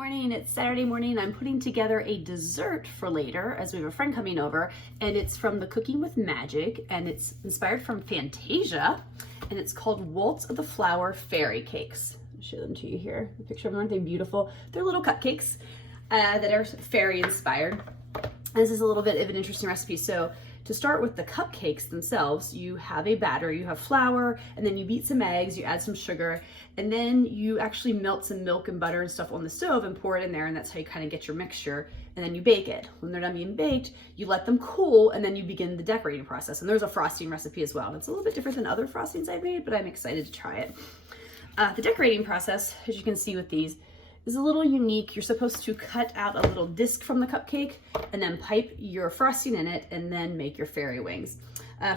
Morning, it's Saturday morning. I'm putting together a dessert for later as we have a friend coming over, and it's from the Cooking with Magic, and it's inspired from Fantasia, and it's called Waltz of the Flower Fairy Cakes. I'll show them to you here. The picture of them, aren't they beautiful? They're little cupcakes that are fairy inspired. This is a little bit of an interesting recipe. So to start with the cupcakes themselves, you have a batter, you have flour, and then you beat some eggs, you add some sugar, and then you actually melt some milk and butter and stuff on the stove and pour it in there, and that's how you kind of get your mixture, and then you bake it. When they're done being baked, you let them cool, and then you begin the decorating process. And there's a frosting recipe as well. It's a little bit different than other frostings I've made, but I'm excited to try it. The decorating process, as you can see with these, is a little unique. You're supposed to cut out a little disc from the cupcake and then pipe your frosting in it and then make your fairy wings.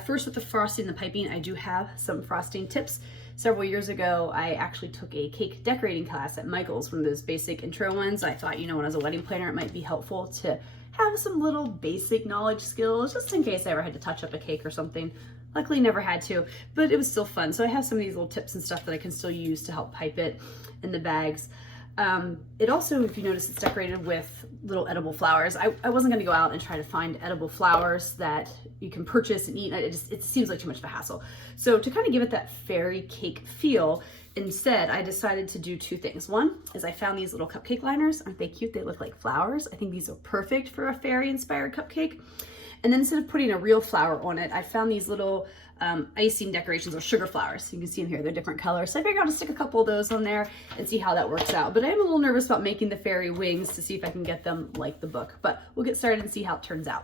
First, with the frosting and the piping, I do have some frosting tips. Several years ago, I actually took a cake decorating class at Michael's, one of those basic intro ones. I thought, when I was a wedding planner, it might be helpful to have some little basic knowledge skills, just in case I ever had to touch up a cake or something. Luckily, never had to, but it was still fun. So I have some of these little tips and stuff that I can still use to help pipe it in the bags. It also, if you notice, it's decorated with little edible flowers. I wasn't going to go out and try to find edible flowers that you can purchase and eat. It seems like too much of a hassle. So to kind of give it that fairy cake feel, instead, I decided to do two things. One is I found these little cupcake liners. Aren't they cute? They look like flowers. I think these are perfect for a fairy inspired cupcake. And then instead of putting a real flower on it, I found these little icing decorations or sugar flowers. You can see them here, they're different colors. So I figured I'll just stick a couple of those on there and see how that works out. But I am a little nervous about making the fairy wings to see if I can get them like the book. But we'll get started and see how it turns out.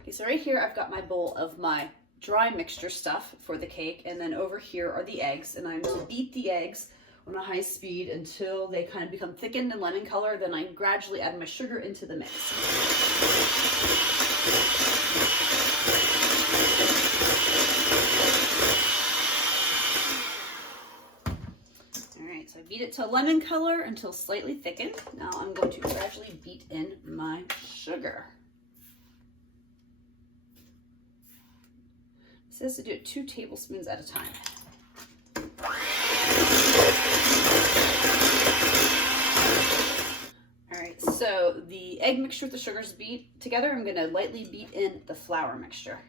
Okay, so right here I've got my bowl of my dry mixture stuff for the cake, and then over here are the eggs, and I'm going to beat the eggs on a high speed until they kind of become thickened and lemon color. Then I gradually add my sugar into the mix. Alright, so I beat it to lemon color until slightly thickened. Now I'm going to gradually beat in my sugar. It says to do it 2 tablespoons at a time. Alright, so the egg mixture with the sugars beat together. I'm going to lightly beat in the flour mixture.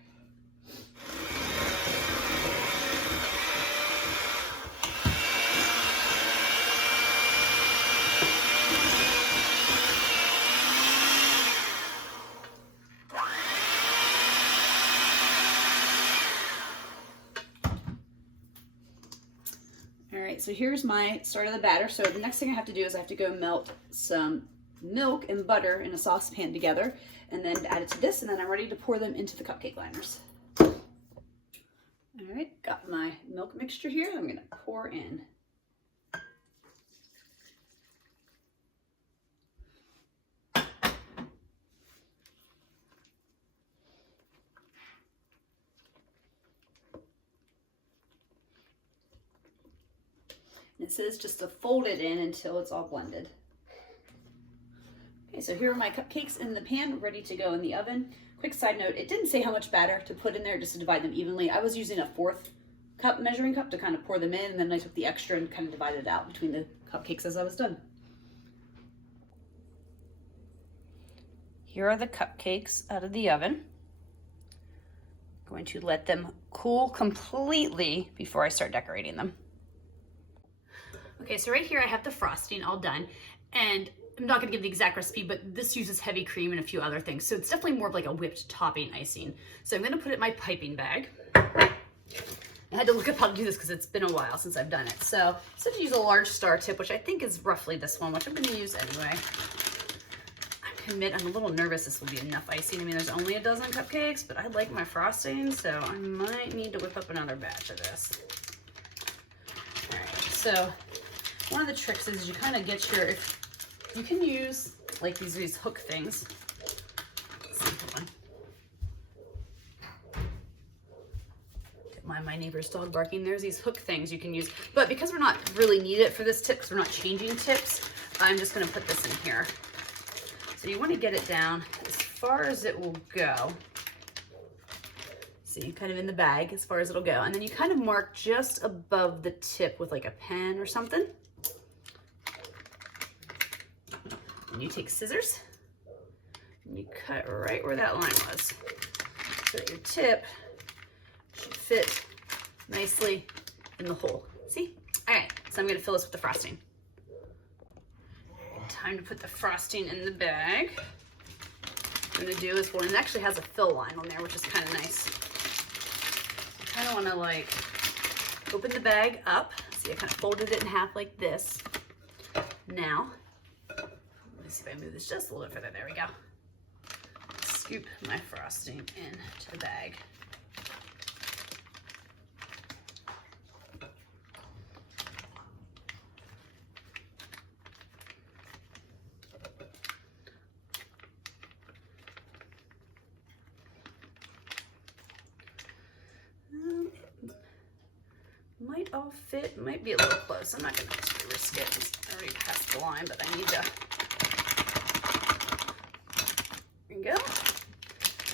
Alright, so here's my start of the batter. So the next thing I have to do is I have to go melt some milk and butter in a saucepan together, and then add it to this, and then I'm ready to pour them into the cupcake liners. Alright, got my milk mixture here. I'm going to pour in. It says just to fold it in until it's all blended. Okay, so here are my cupcakes in the pan, ready to go in the oven. Quick side note, it didn't say how much batter to put in there, just to divide them evenly. I was using a 1/4 cup measuring cup to kind of pour them in, and then I took the extra and kind of divided it out between the cupcakes as I was done. Here are the cupcakes out of the oven. I'm going to let them cool completely before I start decorating them. Okay, so right here I have the frosting all done, and I'm not gonna give the exact recipe, but this uses heavy cream and a few other things. So it's definitely more of like a whipped topping icing. So I'm gonna put it in my piping bag. I had to look up how to do this because it's been a while since I've done it. So instead of use a large star tip, which I think is roughly this one, which I'm gonna use anyway. I admit I'm a little nervous this will be enough icing. I mean, there's only a dozen cupcakes, but I like my frosting, so I might need to whip up another batch of this. All right, so one of the tricks is you kind of get your, you can use like these hook things. Simple one. Don't mind my neighbor's dog barking. There's these hook things you can use, but because we're not really need it for this tip, because we're not changing tips, I'm just going to put this in here. So you want to get it down as far as it will go. See, kind of in the bag as far as it'll go. And then you kind of mark just above the tip with like a pen or something. And you take scissors and you cut right where that line was so that your tip should fit nicely in the hole. See? All right, so I'm gonna fill this with the frosting. Time to put the frosting in the bag. What I'm gonna do is, well, it actually has a fill line on there, which is kind of nice. I kind of wanna like open the bag up. See, I kind of folded it in half like this. Now, let me see if I move this just a little further. There we go. Scoop my frosting into the bag. Might all fit, might be a little close. I'm not gonna risk it. It's already past the line, but I need to. There you go.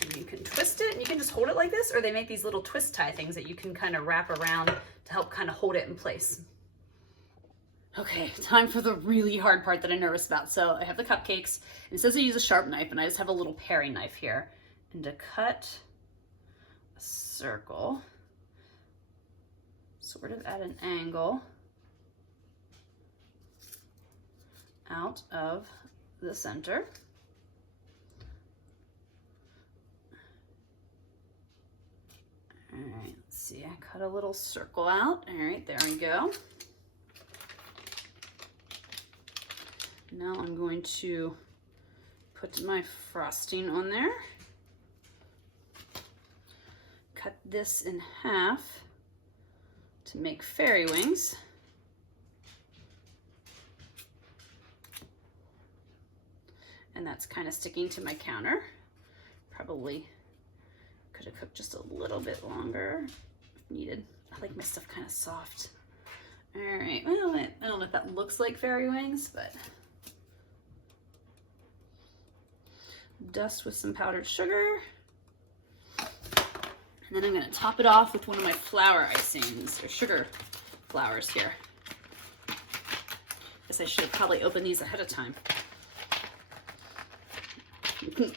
And you can twist it, and you can just hold it like this, or they make these little twist tie things that you can kind of wrap around to help kind of hold it in place. Okay, time for the really hard part that I'm nervous about. So I have the cupcakes, and it says I use a sharp knife, and I just have a little paring knife here. And to cut a circle, sort of at an angle out of the center. All right, let's see, I cut a little circle out. All right, there we go. Now I'm going to put my frosting on there. Cut this in half to make fairy wings. And that's kind of sticking to my counter. Probably could have cooked just a little bit longer if needed. I like my stuff kind of soft. All right, well, I don't know if that looks like fairy wings, but dust with some powdered sugar. And then I'm gonna top it off with one of my flour icings, or sugar flowers here. Guess I should have probably opened these ahead of time. The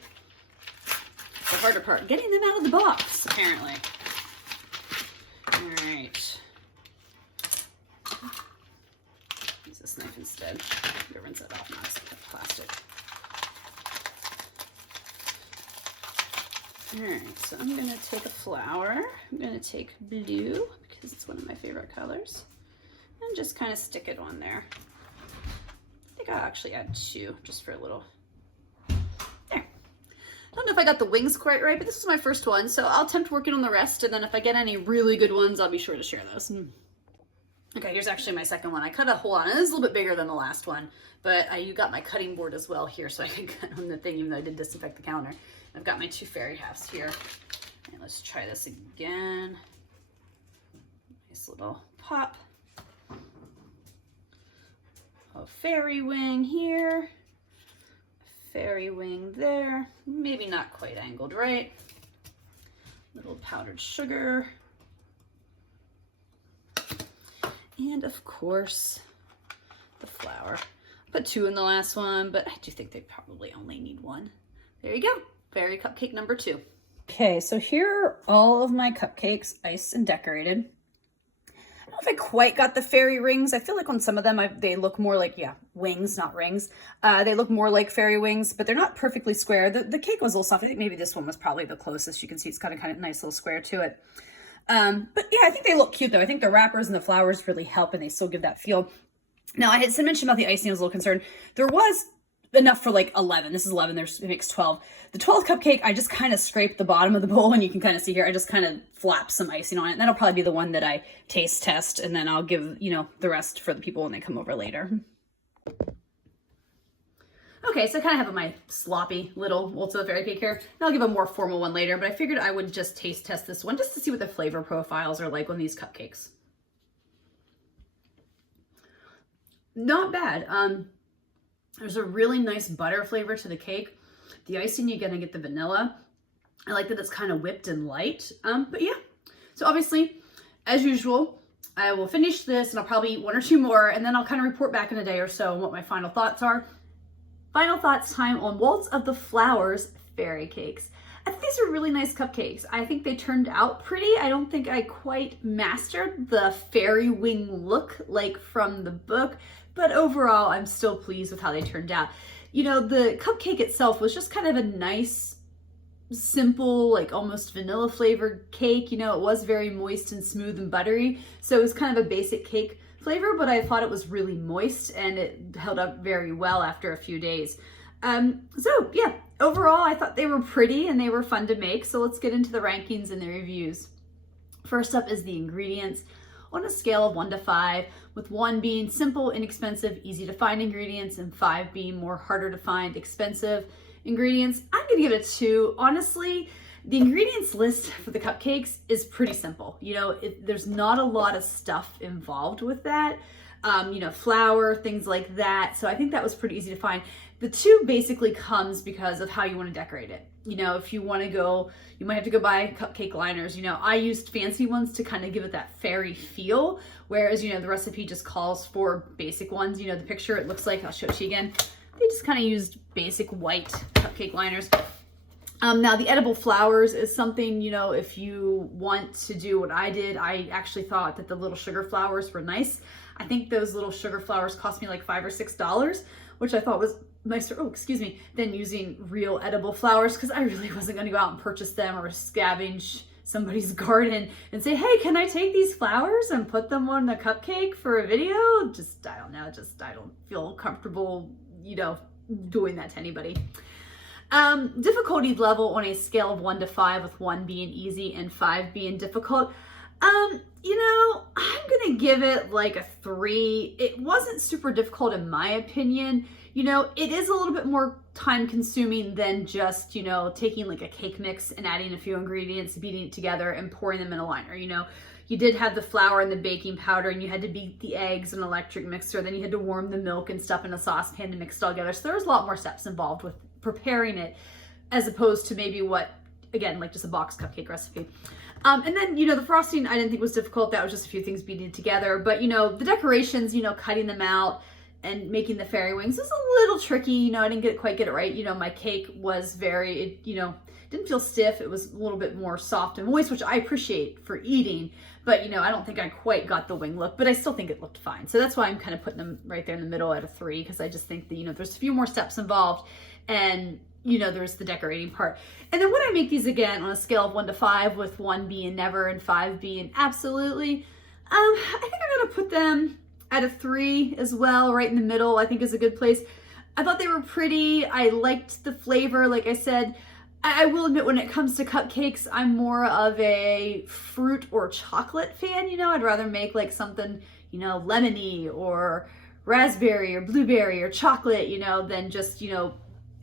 harder part, getting them out of the box, apparently. All right. Use this knife instead. I'm gonna rinse that off now, it's plastic. All right, so I'm gonna take a flower. I'm gonna take blue because it's one of my favorite colors, and just kind of stick it on there. I think I'll actually add two just for a little. There. I don't know if I got the wings quite right, but this was my first one, so I'll attempt working on the rest, and then if I get any really good ones, I'll be sure to share those. Okay, here's actually my second one. I cut a hole on it. This is a little bit bigger than the last one, but you got my cutting board as well here, so I can cut on the thing, even though I did disinfect the counter. I've got my two fairy halves here. And let's try this again. Nice little pop. A fairy wing here. Fairy wing there. Maybe not quite angled right. Little powdered sugar. And of course, the flour. Put two in the last one, but I do think they probably only need one. There you go. Fairy cupcake number 2. Okay, so here are all of my cupcakes, iced and decorated. I don't know if I quite got the fairy rings. I feel like on some of them, they look more like, yeah, wings, not rings. They look more like fairy wings, but they're not perfectly square. The cake was a little soft. I think maybe this one was probably the closest. You can see it's got a kind of nice little square to it. But yeah, I think they look cute though. I think the wrappers and the flowers really help and they still give that feel. Now, I had mentioned about the icing. I was a little concerned. There was enough for like 11. This is 11. It makes 12. The 12th cupcake, I just kind of scraped the bottom of the bowl, and you can kind of see here, I just kind of flapped some icing on it. And that'll probably be the one that I taste test, and then I'll give, the rest for the people when they come over later. Okay, so I kind of have my sloppy little Waltz of the Fairy cake here. And I'll give a more formal one later, but I figured I would just taste test this one just to see what the flavor profiles are like on these cupcakes. Not bad. There's a really nice butter flavor to the cake. The icing, you're gonna get the vanilla. I like that it's kind of whipped and light. But yeah, so obviously, as usual, I will finish this and I'll probably eat one or two more, and then I'll kind of report back in a day or so on what my final thoughts are. Final thoughts time on Waltz of the Flowers fairy cakes. I think these are really nice cupcakes. I think they turned out pretty. I don't think I quite mastered the fairy wing look like from the book, but overall I'm still pleased with how they turned out. You know, the cupcake itself was just kind of a nice, simple, like almost vanilla flavored cake. You know, it was very moist and smooth and buttery, so it was kind of a basic cake flavor, but I thought it was really moist and it held up very well after a few days. So yeah, overall I thought they were pretty and they were fun to make. So let's get into the rankings and the reviews. First up is the ingredients. On a scale of 1 to 5, with 1 being simple, inexpensive, easy to find ingredients, and 5 being more harder to find, expensive ingredients, I'm gonna give it a 2. Honestly, the ingredients list for the cupcakes is pretty simple. You know, there's not a lot of stuff involved with that. You know, flour, things like that. So I think that was pretty easy to find. The 2 basically comes because of how you want to decorate it. You know, if you want to go, you might have to go buy cupcake liners. You know, I used fancy ones to kind of give it that fairy feel, whereas, you know, the recipe just calls for basic ones. You know, the picture, it looks like, I'll show it to you again. They just kind of used basic white cupcake liners. Now the edible flowers is something, you know, if you want to do what I did, I actually thought that the little sugar flowers were nice. I think those little sugar flowers cost me like $5 or $6, which I thought was nicer, than using real edible flowers, because I really wasn't going to go out and purchase them or scavenge somebody's garden and say, hey, can I take these flowers and put them on the cupcake for a video? I don't know, I don't feel comfortable, you know, doing that to anybody. Difficulty level on a scale of 1 to 5, with 1 being easy and 5 being difficult. You know, I'm gonna give it like a 3. It wasn't super difficult in my opinion. You know, it is a little bit more time consuming than just, you know, taking like a cake mix and adding a few ingredients, beating it together and pouring them in a liner. You know, you did have the flour and the baking powder, and you had to beat the eggs in an electric mixer. Then you had to warm the milk and stuff in a saucepan to mix it all together. So there was a lot more steps involved with preparing it, as opposed to maybe what, again, like just a box cupcake recipe. And then, you know, the frosting I didn't think was difficult. That was just a few things beating together. But, you know, the decorations, you know, cutting them out and making the fairy wings was a little tricky. You know, I didn't quite get it right. You know, my cake was you know, didn't feel stiff. It was a little bit more soft and moist, which I appreciate for eating. But, you know, I don't think I quite got the wing look, but I still think it looked fine. So that's why I'm kind of putting them right there in the middle at a 3, because I just think that, you know, there's a few more steps involved, and you know, there's the decorating part. And then when I make these again on a scale of 1 to 5, with 1 being never and 5 being absolutely, I think I'm gonna put them at a 3 as well. Right in the middle, I think, is a good place. I thought they were pretty. I liked the flavor. Like I said, I will admit, when it comes to cupcakes, I'm more of a fruit or chocolate fan. You know, I'd rather make like something, you know, lemony or raspberry or blueberry or chocolate, you know, than just, you know,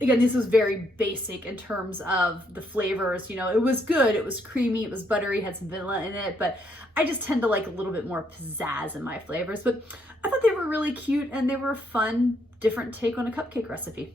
again, this was very basic in terms of the flavors. You know, it was good, it was creamy, it was buttery, had some vanilla in it, but I just tend to like a little bit more pizzazz in my flavors. But I thought they were really cute and they were a fun, different take on a cupcake recipe.